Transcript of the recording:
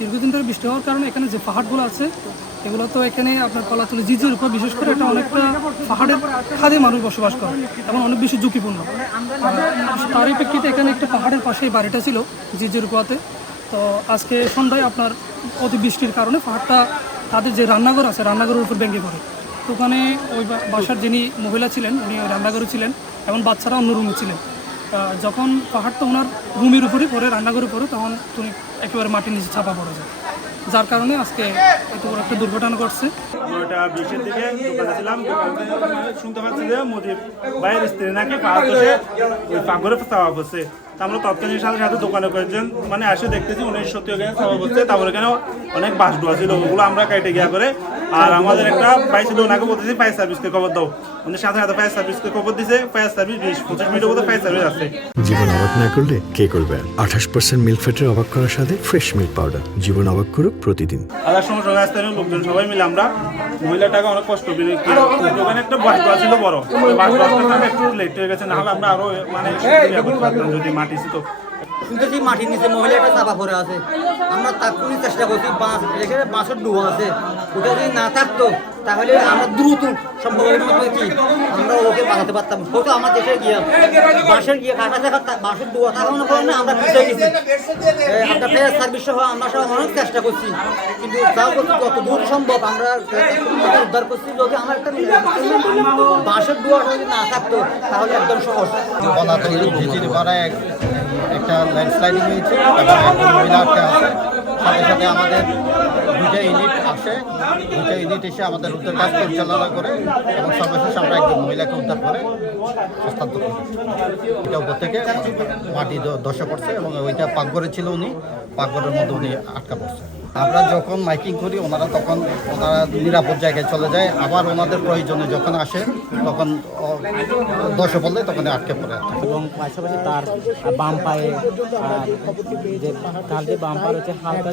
দীর্ঘদিন ধরে বৃষ্টি হওয়ার কারণে এখানে যে পাহাড়গুলো আছে এগুলো তো এখানে আপনার কলাতলি জিজের উপর বিশেষ করে এটা অনেকটা পাহাড়ের খাদে মানুষ বসবাস করে এবং অনেক বেশি ঝুঁকিপূর্ণ। তারই প্রেক্ষিতে এখানে একটা পাহাড়ের পাশে এই বাড়িটা ছিল জিজের উপরে। তো আজকে সন্ধ্যায় আপনার অতিবৃষ্টির কারণে পাহাড়টা তাদের যে রান্নাঘর আছে রান্নাঘরের উপর ভেঙে পড়ে। তো ওখানে ওই বাসার যিনি মহিলা ছিলেন উনি ওই রান্নাঘরে ছিলেন এবং বাচ্চারা অন্য রুমে ছিলেন। যখন পাহাড়টা ওনার রুমের উপরে পড়ে রান্নাঘরে পড়ে তখন তুমি একেবারে মাটির নিচে চাপা পড়ে যায়, যার কারণে আজকে এত বড় একটা দুর্ঘটনা ঘটছে। ওটা বিশের দিকে দোকানে ছিলাম, শুনতে পাচ্ছি যে মোদির বাইরের স্ত্রী নাকি পাহাড় ধসে ওই পাগরে চাপা পড়ছে। আমরা তৎকালীন সাথে সাথে দোকানে কয়েকজন মানে আসে দেখতেছি উনি সত্যি ওখানে চাপা পড়ছে। তারপরে এখানে অনেক বাস ডোয়া ছিল, ওগুলো আমরা কেটে গিয়া করে। আর আমাদের একটা ভাই ছিল, ওনাকে বলতেছি ফায়ার সার্ভিসকে খবর দাও। উনি সাথে সাথে ফায়ার সার্ভিসকে খবর দিছে। ফায়ার সার্ভিস 20-25 মিনিটের মধ্যে ফায়ার সার্ভিস আসছে। জীবন অবাক না করলে কে করবে? 28% মিল্ক ফ্যাটের অবাক করার সাথে ফ্রেশ মিল্ক পাউডার। জীবন অবাক করুক প্রতিদিন। আদার সময় স্থানীয় লোকজন সবাই মিলে আমরা মহিলাটাকে অনেক কষ্ট পেয়ে ওখানে একটা বাস ডোয়া ছিল বড়, বাস ডোয়াটা একটু লেট হয়ে গেছে, না হলে আমরা আরো মানে যদি মাটি ছিল। শুনতেছি মাটির নিচে মহিলা একটা চাপা পড়ে আছে। আমরা তাৎক্ষণিক চেষ্টা করছি, বাঁশের ডুবো আছে, ওটা যদি না থাকতো তাহলে আমরা দ্রুত সম্ভবের মধ্যে কি আমরা ওকে বাঁচাতে পারতাম। হয়তো আমার দেশে গিয়ে বাঁশের গিয়ে বাঁশের ডুবো থাকার কারণে আমরা পিছিয়ে গেছি। একটা ফায়ার সার্ভিস সহ আমরা সব অনেক চেষ্টা করছি, কিন্তু তাও যত দূর সম্ভব আমরা উদ্ধার করছি। যদি আমার একটা বাঁশের ডুয়াটা যদি না থাকতো তাহলে একদম সহজ। একটা ল্যান্ডস্লাইডিং হয়েছে এবং একজন মহিলা আছে, সাথে সাথে আমাদের দুইটা ইউনিট আসে, দুইটা ইউনিট এসে আমাদের উদ্ধার কাজ পরিচালনা করে এবং সর্বশেষ আমরা একজন মহিলাকে উদ্ধার করে হস্তান্তর করি। এটা উপর থেকে মাটি ধসে পড়ছে এবং ওইটা পাকঘরে ছিল, উনি পাকঘরের মধ্যে উনি আটকা পড়ছে। আমরা যখন মাইকিং করি ওনারা নিরাপদ জায়গায় চলে যায়, আবার ওনাদের প্রয়োজনে যখন আসে তখন ধসে পড়লে তখন আটকে পড়ে। এবং পাশাপাশি তার বাম পায়ে যে তার যে বাম পায়ে হচ্ছে হালকা